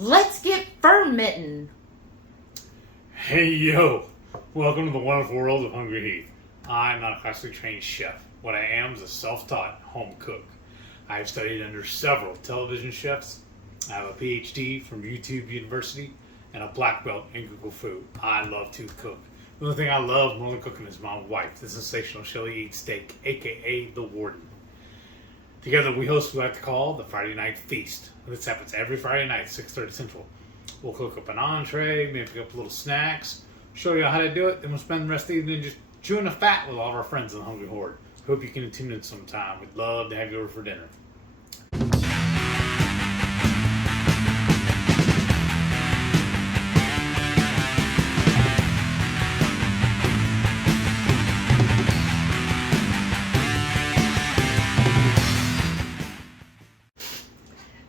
Let's get fermenting. Hey yo, welcome to the wonderful world of HungryHeath. I'm not a classically trained chef. What I am is a self-taught home cook. I have studied under several television chefs. I have a PhD from YouTube University and a black belt in Google Food. I love to cook. The only thing I love more than cooking is my wife, the sensational Shelly Eats Steak, aka the Warden. Together we host what we like to call the Friday Night Feast. This happens every Friday night, 6:30 Central. We'll cook up an entree, maybe pick up little snacks, show you how to do it, then we'll spend the rest of the evening just chewing the fat with all of our friends in the HungryHorde. Hope you can tune in sometime. We'd love to have you over for dinner.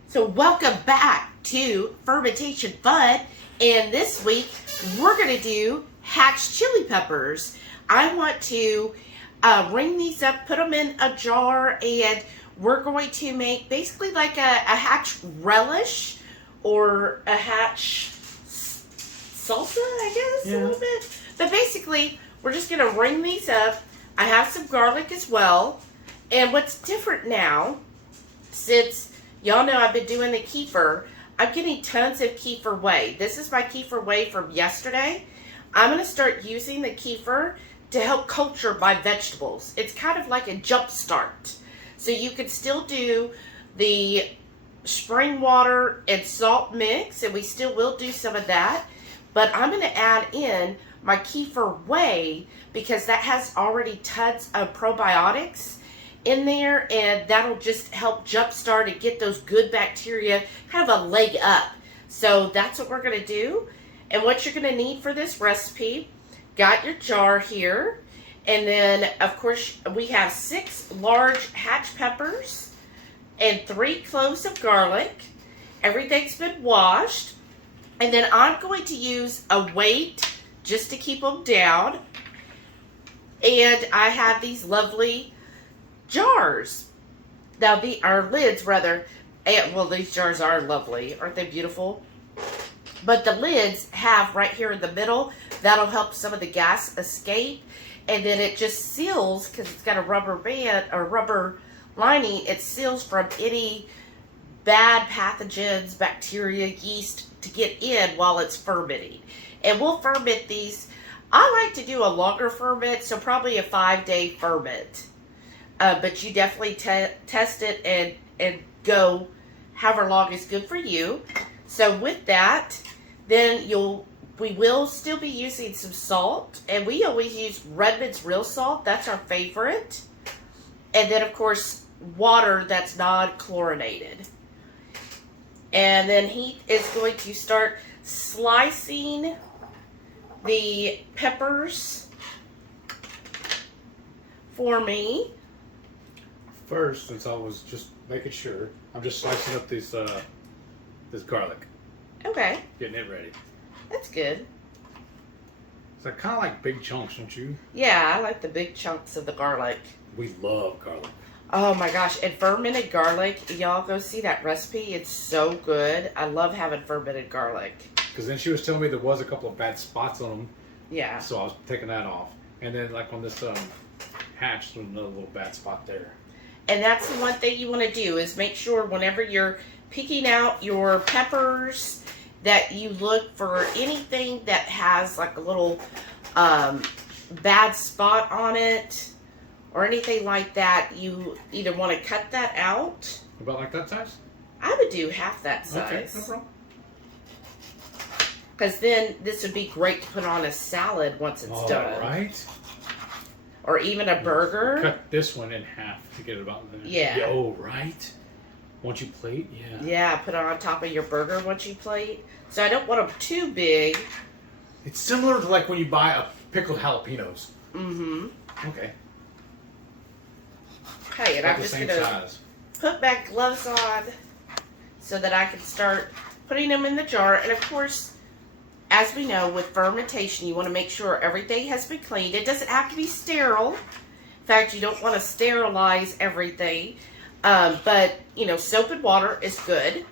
So welcome back to Fermentation Fun, and this week we're going to do hatch chili peppers. I want to ring these up, put them in a jar, and we're going to make basically like a hatch relish or a hatch salsa, I guess, a little bit. But basically, we're just going to ring these up. I have some garlic as well, and what's different now, since y'all know I've been doing the kefir, I'm getting tons of kefir whey. This is my kefir whey from yesterday. I'm going to start using the kefir to help culture my vegetables. It's kind of like a jump start. So you can still do the spring water and salt mix, and we still will do some of that. But I'm going to add in my kefir whey because that has already tons of probiotics in there, and that'll just help jumpstart and get those good bacteria kind of a leg up. So that's what we're going to do. And what you're going to need for this recipe, got your jar here, and then of course we have 6 large hatch peppers and 3 cloves of garlic. Everything's been washed, and then I'm going to use a weight just to keep them down. And I have these lovely jars. Now our lids rather, and well, these jars are lovely, aren't they beautiful? But the lids have right here in the middle, that'll help some of the gas escape, and then it just seals because it's got a rubber band or rubber lining. It seals from any bad pathogens, bacteria, yeast to get in while it's fermenting. And we'll ferment these. I like to do a longer ferment, so probably a 5-day ferment. But you definitely test it and go however long is good for you. So with that, then we will still be using some salt, and we always use Redmond's real salt. That's our favorite. And then of course water that's non-chlorinated. And then he is going to start slicing the peppers for me. First, since I was just making sure, I'm just slicing up this garlic. Okay. Getting it ready. That's good. So I kind of like big chunks, don't you? Yeah, I like the big chunks of the garlic. We love garlic. Oh my gosh, and fermented garlic, y'all go see that recipe. It's so good. I love having fermented garlic. Because then she was telling me there was a couple of bad spots on them. Yeah. So I was taking that off. And then like on this hatch, there's another little bad spot there. And that's the one thing you want to do is make sure whenever you're picking out your peppers that you look for anything that has like a little bad spot on it or anything like that. You either want to cut that out. About like that size? I would do half that size. Okay, no problem. Because then this would be great to put on a salad once it's done. All right. Or even a burger. Cut this one in half to get it about there. Yeah. Oh, right. Once you plate, yeah. Yeah, put it on top of your burger once you plate. So I don't want them too big. It's similar to like when you buy a pickled jalapenos. Mm-hmm. Okay. Okay, and I'm just going to put my gloves on so that I can start putting them in the jar. And of course, as we know, with fermentation, you want to make sure everything has been cleaned. It doesn't have to be sterile. In fact, you don't want to sterilize everything. But, you know, soap and water is good.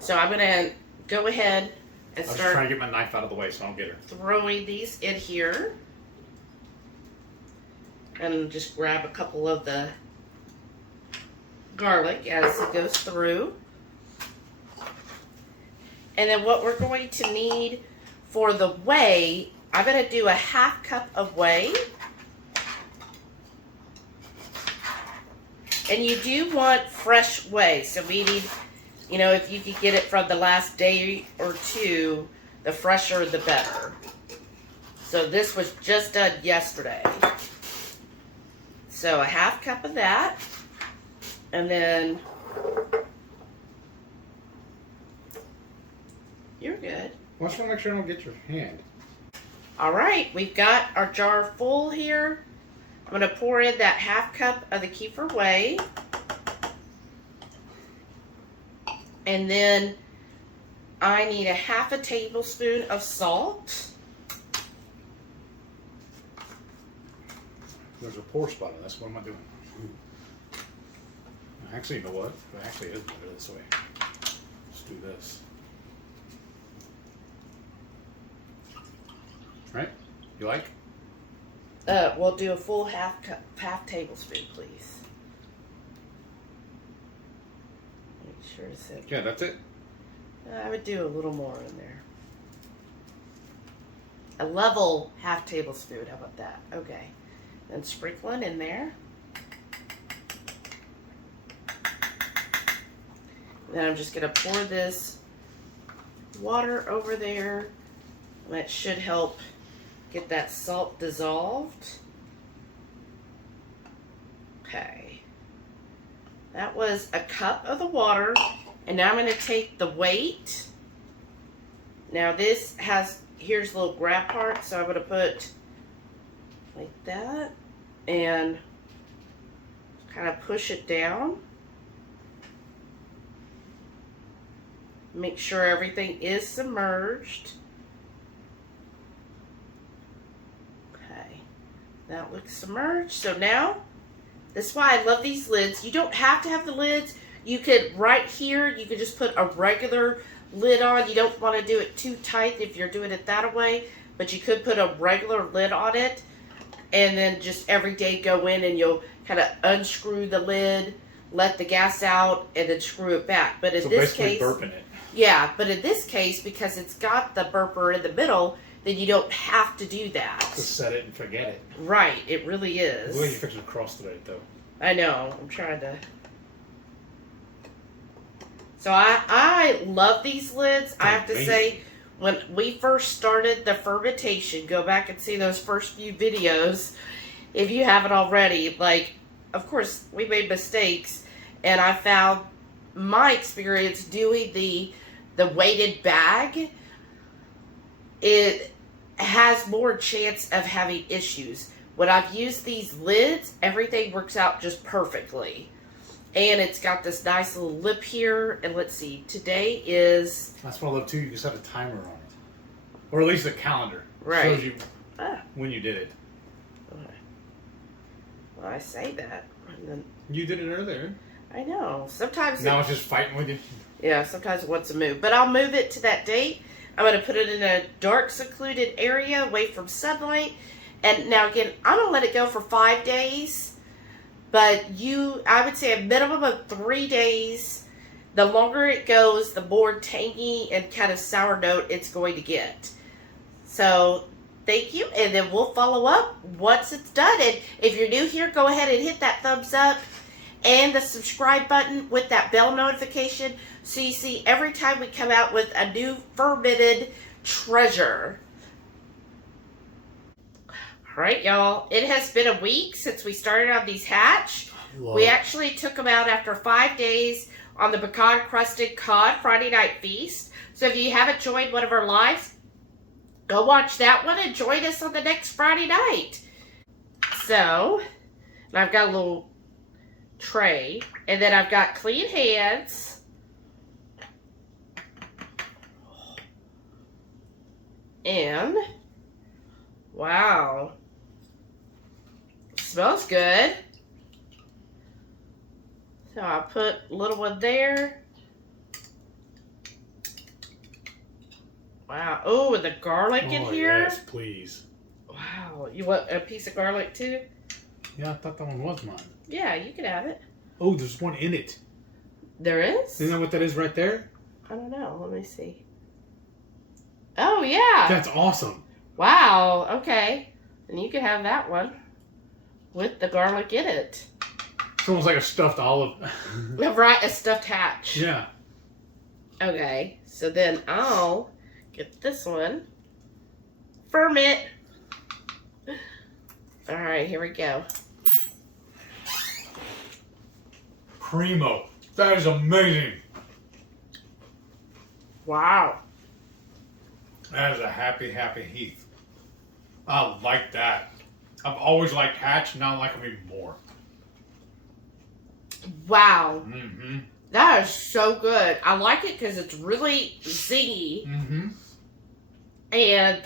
So I'm going to go ahead and I was start trying to get my knife out of the way so I don't get her. throwing these in here. And just grab a couple of the garlic as it goes through. And then what we're going to need for the whey, I'm going to do a 1/2 cup of whey. And you do want fresh whey. So we need, you know, if you could get it from the last day or two, the fresher the better. So this was just done yesterday. So a 1/2 cup of that. And then, you're good. I just want to make sure I don't get your hand. All right, we've got our jar full here. I'm going to pour in that 1/2 cup of the kefir whey. And then I need a 1/2 tablespoon of salt. There's a pour spot on this. What am I doing? Actually, you know what? It actually is better this way. Let's do this. Right? You like? We'll do a full 1/2 tablespoon, please. Make sure it's in. Yeah, that's it. I would do a little more in there. A level 1/2 tablespoon. How about that? Okay. Then sprinkling in there. Then I'm just going to pour this water over there. That should help get that salt dissolved. Okay. That was a cup of the water. And now I'm going to take the weight. Now this has, here's the little grab part. So I'm going to put like that. And kind of push it down. Make sure everything is submerged. Okay, that looks submerged. So now, this is why I love these lids. You don't have to have the lids. You could, right here, you could just put a regular lid on. You don't want to do it too tight if you're doing it that way, but you could put a regular lid on it, and then just every day go in and you'll kind of unscrew the lid, let the gas out, and then screw it back. But in this case, burping it. Yeah, but in this case, because it's got the burper in the middle, then you don't have to do that. Just set it and forget it. Right, it really is. The way you fix it across the way, though. I know, I'm trying to. So I love these lids. I have to say, when we first started the fermentation, go back and see those first few videos, if you haven't already. Like, of course, we made mistakes, and I found my experience doing the weighted bag, it has more chance of having issues. When I've used these lids, everything works out just perfectly. And it's got this nice little lip here. And let's see, today is... That's what I love too, you can set a timer on it. Or at least a calendar. Right. Shows you when you did it. Okay. Well, I say that. And then, You did it earlier. I know. Sometimes... Now it's just fighting with you. Yeah, sometimes it wants to move. But I'll move it to that date. I'm going to put it in a dark, secluded area away from sunlight. And now, again, I'm going to let it go for 5 days. But I would say a minimum of 3 days. The longer it goes, the more tangy and kind of sour note it's going to get. So, thank you. And then we'll follow up once it's done. And if you're new here, go ahead and hit that thumbs up and the subscribe button with that bell notification so you see every time we come out with a new fermented treasure. Alright, y'all. It has been a week since we started on these hatch. We actually took them out after 5 days on the pecan-crusted cod Friday night feast. So if you haven't joined one of our lives, go watch that one and join us on the next Friday night. So, and I've got a little tray, and then I've got clean hands. And, wow, smells good. So I'll put a little one there. Wow. Oh, and the garlic in here? Yes, please. Wow. You want a piece of garlic too? Yeah, I thought that one was mine. Yeah, you can have it. Oh, there's one in it. There is? Isn't that what that is right there? I don't know. Let me see. Oh, yeah. That's awesome. Wow. Okay. And you can have that one with the garlic in it. It's almost like a stuffed olive. Right, a stuffed hatch. Yeah. Okay. So then I'll get this one. Ferment. All right, here we go. Primo. That is amazing. Wow. That is a happy, happy Heath. I like that. I've always liked Hatch, now I like them even more. Wow. Mm-hmm. That is so good. I like it because it's really zingy. Mm-hmm. And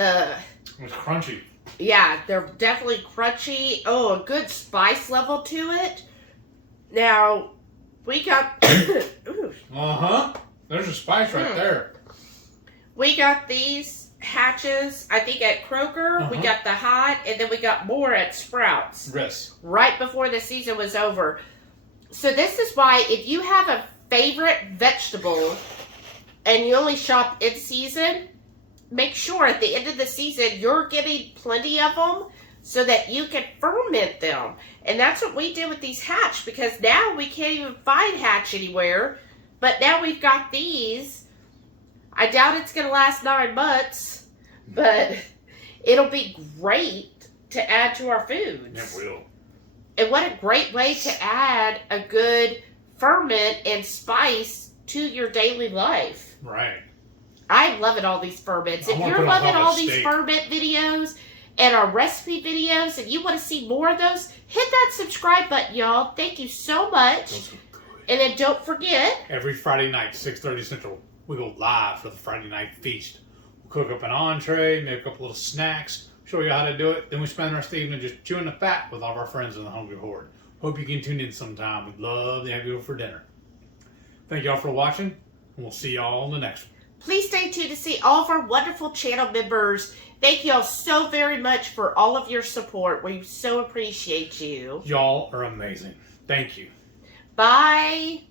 It's crunchy. yeah, they're definitely crunchy. Oh, a good spice level to it. Now, we got... Ooh. Uh-huh. There's a spice right there. We got these hatches, I think, at Kroger. We got the hot, and then we got more at Sprouts. Yes. Right before the season was over. So this is why, if you have a favorite vegetable and you only shop in season, make sure at the end of the season you're getting plenty of them so that you can ferment them. And that's what we did with these hatch, because now we can't even find hatch anywhere. But now we've got these. I doubt it's going to last 9 months, but it'll be great to add to our foods. It will. And what a great way to add a good ferment and spice to your daily life. Right. I'm loving all these ferments. If wanna you're put on loving top of all a these steak. ferment videos and our recipe videos and you want to see more of those, hit that subscribe button, y'all. Thank you so much. Those are good. And then don't forget, Every Friday night, 6:30 Central, we go live for the Friday night feast. We'll cook up an entree, make a couple little snacks, show you how to do it. Then we spend our evening just chewing the fat with all of our friends in the Hungry Horde. Hope you can tune in sometime. We'd love to have you over for dinner. Thank y'all for watching, and we'll see y'all in the next one. please stay tuned to see all of our wonderful channel members. Thank you all so very much for all of your support. We so appreciate you. Y'all are amazing. Thank you. Bye.